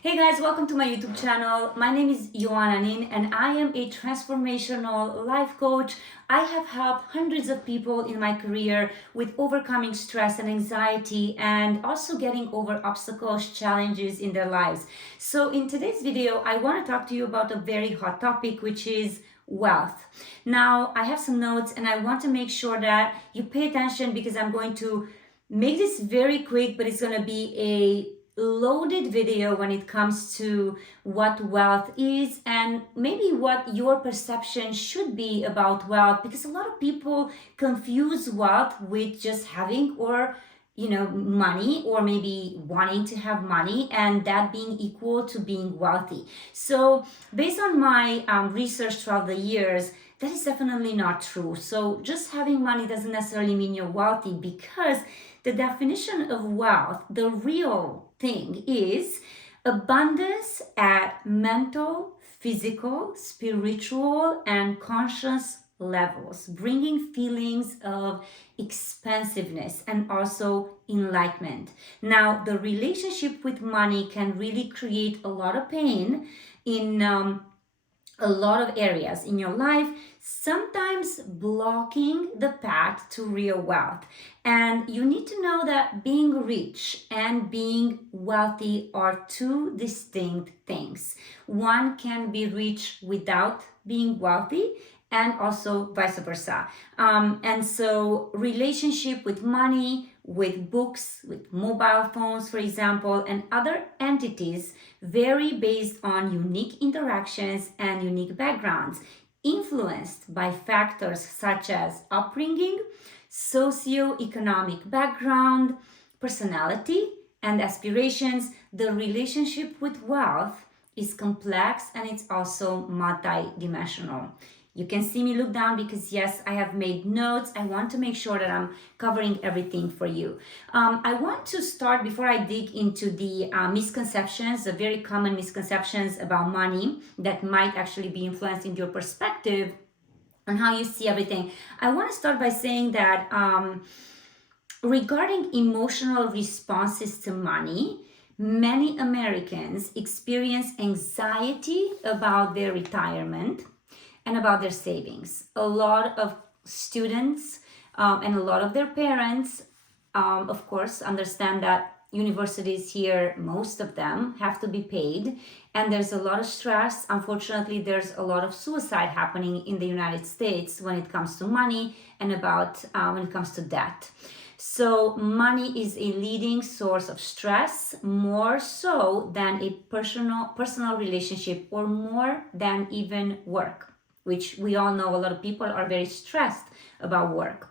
Hey guys, welcome to my YouTube channel. My name is Yoana Nin and I am a transformational life coach. I have helped hundreds of people in my career with overcoming stress and anxiety and also getting over obstacles, challenges in their lives. So in today's video, I want to talk to you about a very hot topic, which is wealth. Now, I have some notes and I want to make sure that you pay attention because I'm going to make this very quick, but it's going to be a loaded video when it comes to what wealth is and maybe what your perception should be about wealth, because a lot of people confuse wealth with just having or money, or maybe wanting to have money and that being equal to being wealthy. So based on my research throughout the years, that is definitely not true. So just having money doesn't necessarily mean you're wealthy, because the definition of wealth, the real thing, is abundance at mental, physical, spiritual, and conscious levels, bringing feelings of expansiveness and also enlightenment. Now, the relationship with money can really create a lot of pain in a lot of areas in your life, sometimes blocking the path to real wealth. And you need to know that being rich and being wealthy are two distinct things. One can be rich without being wealthy, and also vice versa. And so relationship with money, with books, with mobile phones, for example, and other entities vary based on unique interactions and unique backgrounds, influenced by factors such as upbringing, socioeconomic background, personality, and aspirations. The relationship with wealth is complex and it's also multidimensional. You can see me look down because yes, I have made notes. I want to make sure that I'm covering everything for you. I want to start, before I dig into the misconceptions, the very common misconceptions about money that might actually be influencing your perspective on how you see everything. I want to start by saying that regarding emotional responses to money, many Americans experience anxiety about their retirement and about their savings. A lot of students and a lot of their parents, of course, understand that universities here, most of them have to be paid, and there's a lot of stress. Unfortunately, there's a lot of suicide happening in the United States when it comes to money and about when it comes to debt. So money is a leading source of stress, more so than a personal relationship, or more than even work, which we all know a lot of people are very stressed about work.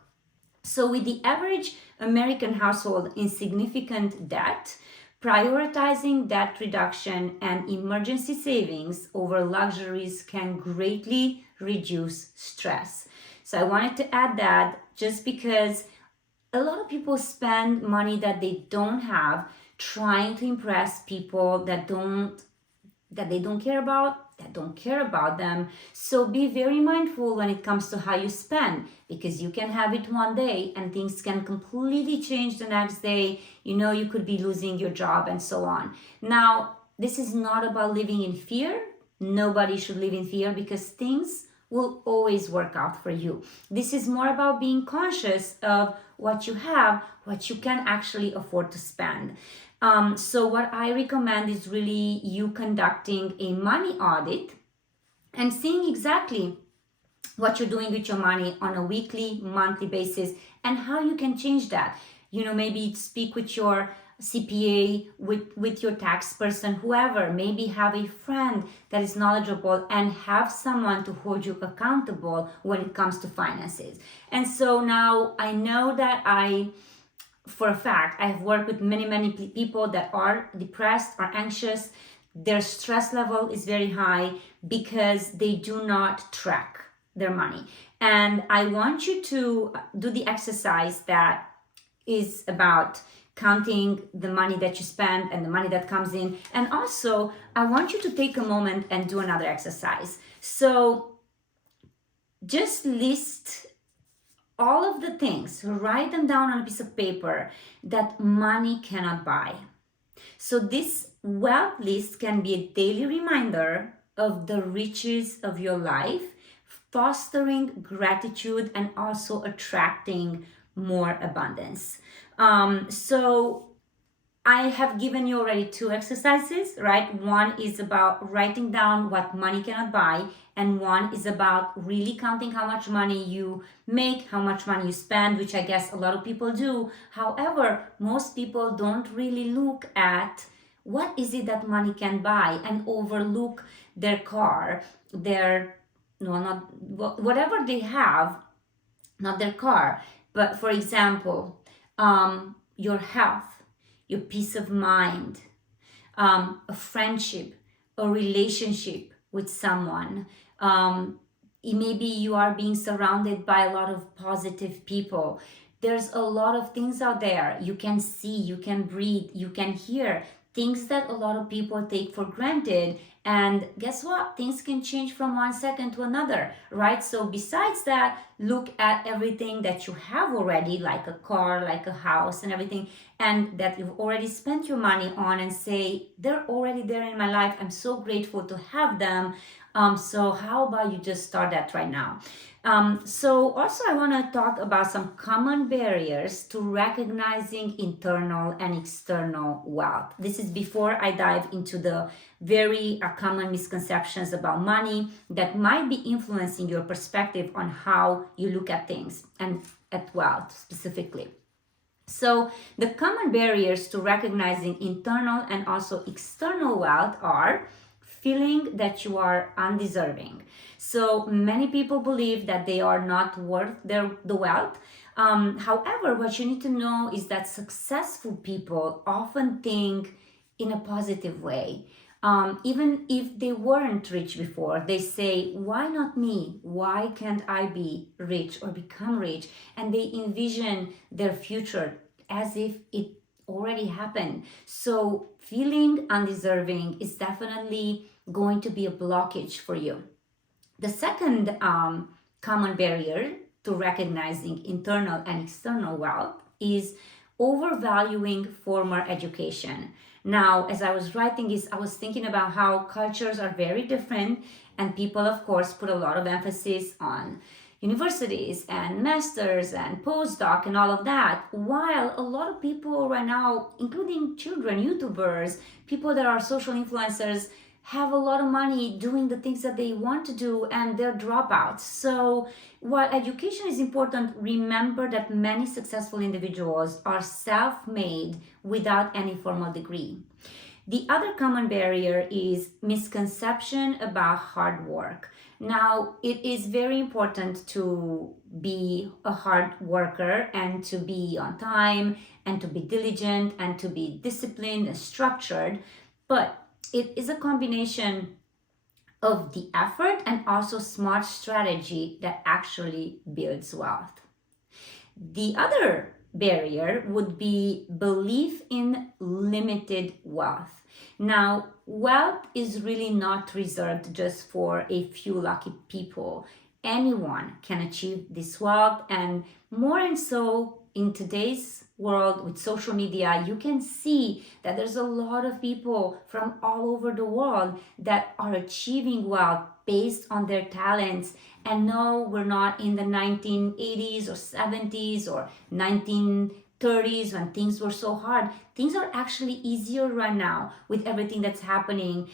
So with the average American household in significant debt, prioritizing debt reduction and emergency savings over luxuries can greatly reduce stress. So I wanted to add that, just because a lot of people spend money that they don't have trying to impress people that they don't care about, that don't care about them. So be very mindful when it comes to how you spend, because you can have it one day and things can completely change the next day. You could be losing your job and so on. Now, this is not about living in fear. Nobody should live in fear, because things will always work out for you. This is more about being conscious of what you have, what you can actually afford to spend. So what I recommend is really you conducting a money audit and seeing exactly what you're doing with your money on a weekly, monthly basis, and how you can change that. Maybe speak with your CPA, with your tax person, whoever. Maybe have a friend that is knowledgeable and have someone to hold you accountable when it comes to finances. And so now I know that for a fact, I have worked with many people that are depressed or anxious. Their stress level is very high because they do not track their money. And I want you to do the exercise that is about counting the money that you spend and the money that comes in. And also, I want you to take a moment and do another exercise. So just list all of the things, write them down on a piece of paper that money cannot buy. So this wealth lists can be a daily reminder of the riches of your life, fostering gratitude and also attracting more abundance. So I have given you already two exercises, right? One is about writing down what money cannot buy, and one is about really counting how much money you make, how much money you spend, which I guess a lot of people do. However, most people don't really look at what is it that money can buy and overlook their car, their, no, not whatever they have, not their car, but for example, your health, your peace of mind, a friendship, a relationship with someone. Maybe you are being surrounded by a lot of positive people. There's a lot of things out there. You can see, you can breathe, you can hear things that a lot of people take for granted. And guess what? Things can change from one second to another, right? So besides that, look at everything that you have already, like a car, like a house and everything, and that you've already spent your money on, and say, they're already there in my life. I'm so grateful to have them. So how about you just start that right now? So also I want to talk about some common barriers to recognizing internal and external wealth. This is before I dive into the very common misconceptions about money that might be influencing your perspective on how you look at things and at wealth specifically. So the common barriers to recognizing internal and also external wealth are feeling that you are undeserving. So many people believe that they are not worth the wealth. However, what you need to know is that successful people often think in a positive way. Even if they weren't rich before, they say, why not me? Why can't I be rich or become rich? And they envision their future as if it already happened. So feeling undeserving is definitely going to be a blockage for you. The second common barrier to recognizing internal and external wealth is overvaluing formal education. Now, as I was writing this, I was thinking about how cultures are very different, and people, of course, put a lot of emphasis on universities and masters and postdoc and all of that, while a lot of people right now, including children, YouTubers, people that are social influencers, have a lot of money doing the things that they want to do, and they're dropouts. So while education is important, remember that many successful individuals are self-made without any formal degree. The other common barrier is misconception about hard work. Now, it is very important to be a hard worker and to be on time and to be diligent and to be disciplined and structured, but it is a combination of the effort and also smart strategy that actually builds wealth. The other barrier would be belief in limited wealth. Now, wealth is really not reserved just for a few lucky people. Anyone can achieve this wealth, and more and so in today's world with social media, you can see that there's a lot of people from all over the world that are achieving wealth based on their talents. And no, we're not in the 1980s or 70s or 1930s when things were so hard. Things are actually easier right now with everything that's happening.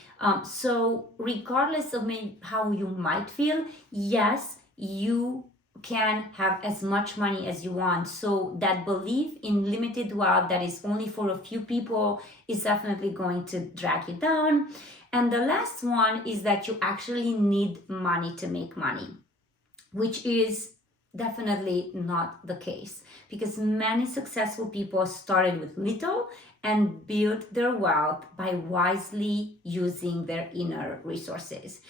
So regardless of how you might feel, yes, you can have as much money as you want. So that belief in limited wealth that is only for a few people is definitely going to drag you down. And the last one is that you actually need money to make money, which is definitely not the case, because many successful people started with little and built their wealth by wisely using their inner resources.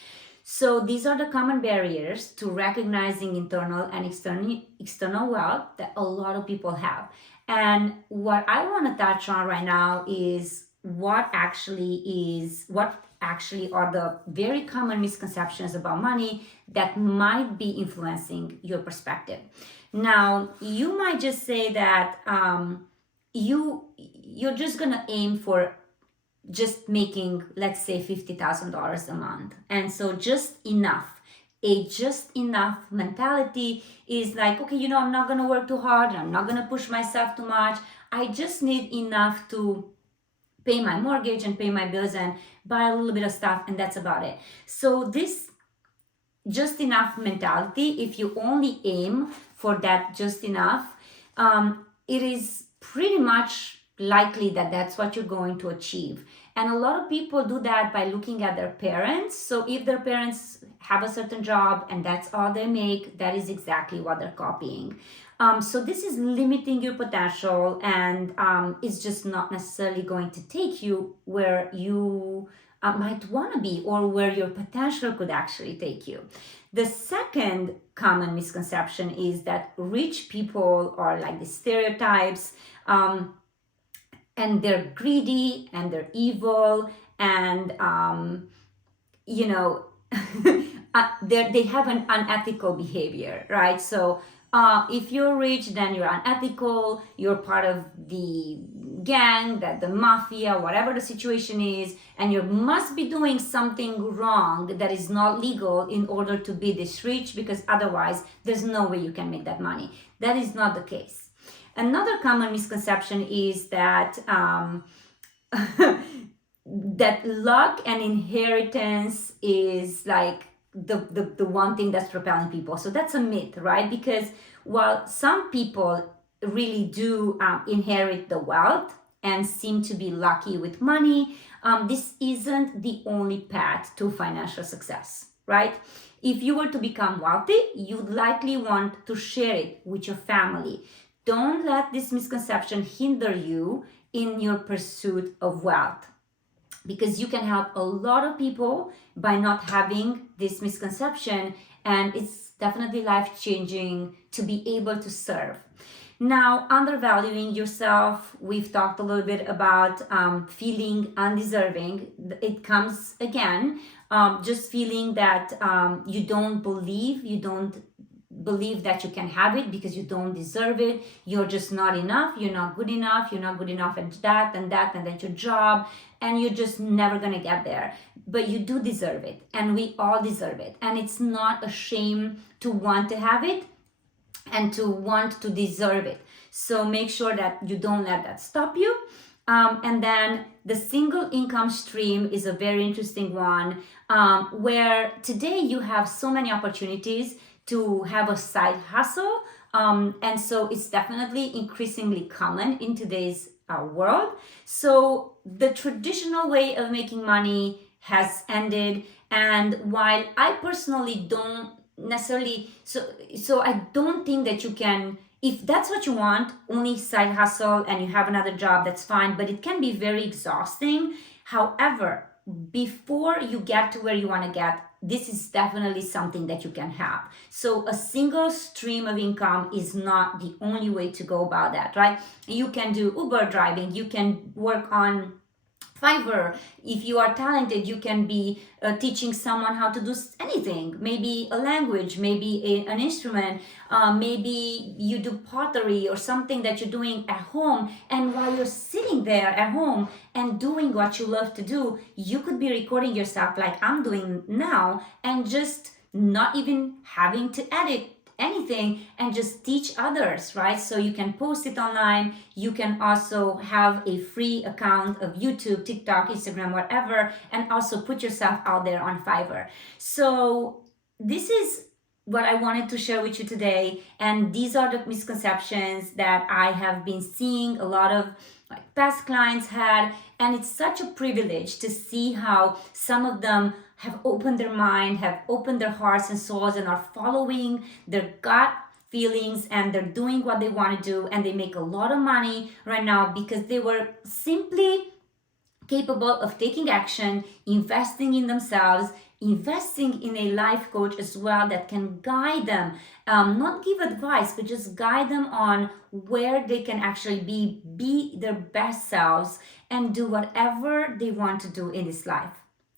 So these are the common barriers to recognizing internal and external wealth that a lot of people have. And what I want to touch on right now is what actually are the very common misconceptions about money that might be influencing your perspective. Now, you might just say that you're just gonna aim for just making, let's say, $50,000 a month. And so just enough. A just enough mentality is like, okay, I'm not going to work too hard. I'm not going to push myself too much. I just need enough to pay my mortgage and pay my bills and buy a little bit of stuff, and that's about it. So this just enough mentality, if you only aim for that just enough, it is pretty much likely that that's what you're going to achieve. And a lot of people do that by looking at their parents. So if their parents have a certain job and that's all they make, that is exactly what they're copying. So this is limiting your potential, and it's just not necessarily going to take you where you might want to be, or where your potential could actually take you. The second common misconception is that rich people are like the stereotypes, and they're greedy and they're evil, and they have an unethical behavior, right? So if you're rich, then you're unethical, you're part of the gang, that the mafia, whatever the situation is, and you must be doing something wrong that is not legal in order to be this rich, because otherwise there's no way you can make that money. That is not the case. Another common misconception is that that luck and inheritance is like the one thing that's propelling people. So that's a myth, right? Because while some people really do inherit the wealth and seem to be lucky with money, this isn't the only path to financial success, right? If you were to become wealthy, you'd likely want to share it with your family. Don't let this misconception hinder you in your pursuit of wealth, because you can help a lot of people by not having this misconception, and it's definitely life-changing to be able to serve. Now, undervaluing yourself, we've talked a little bit about feeling undeserving. It comes again, just feeling that you don't believe that you can have it because you don't deserve it. You're just not enough. You're not good enough. You're not good enough at that and at your job, and you're just never gonna get there. But you do deserve it, and we all deserve it. And it's not a shame to want to have it and to want to deserve it. So make sure that you don't let that stop you. And then the single income stream is a very interesting one, where today you have so many opportunities to have a side hustle. And so it's definitely increasingly common in today's world. So the traditional way of making money has ended. And while I personally don't necessarily, so I don't think that you can, if that's what you want, only side hustle and you have another job, that's fine, but it can be very exhausting. However, before you get to where you want to get, this is definitely something that you can have. So a single stream of income is not the only way to go about that, right? You can do Uber driving, you can work on Fiverr. If you are talented, you can be teaching someone how to do anything, maybe a language, maybe an instrument, maybe you do pottery or something that you're doing at home. And while you're sitting there at home and doing what you love to do, you could be recording yourself like I'm doing now, and just not even having to edit anything, and just teach others, right? So you can post it online. You can also have a free account of YouTube, TikTok, Instagram, whatever, and also put yourself out there on Fiverr. So this is what I wanted to share with you today. And these are the misconceptions that I have been seeing a lot of past clients had. And it's such a privilege to see how some of them have opened their mind, have opened their hearts and souls, and are following their gut feelings, and they're doing what they want to do, and they make a lot of money right now because they were simply capable of taking action, investing in themselves, investing in a life coach as well that can guide them, not give advice, but just guide them on where they can actually be their best selves and do whatever they want to do in this life.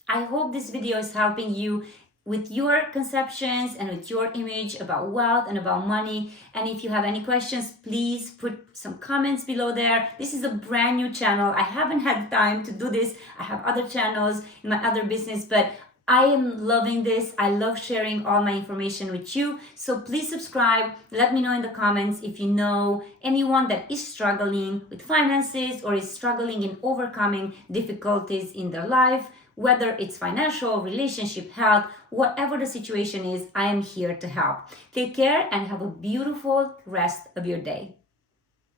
I hope this video is helping you with your conceptions and with your image about wealth and about money. And if you have any questions, please put some comments below there. This is a brand new channel. I haven't had time to do this. I have other channels in my other business, but I am loving this. I love sharing all my information with you. So please subscribe. Let me know in the comments if you know anyone that is struggling with finances or is struggling in overcoming difficulties in their life, whether it's financial, relationship, health, whatever the situation is. I am here to help. Take care and have a beautiful rest of your day.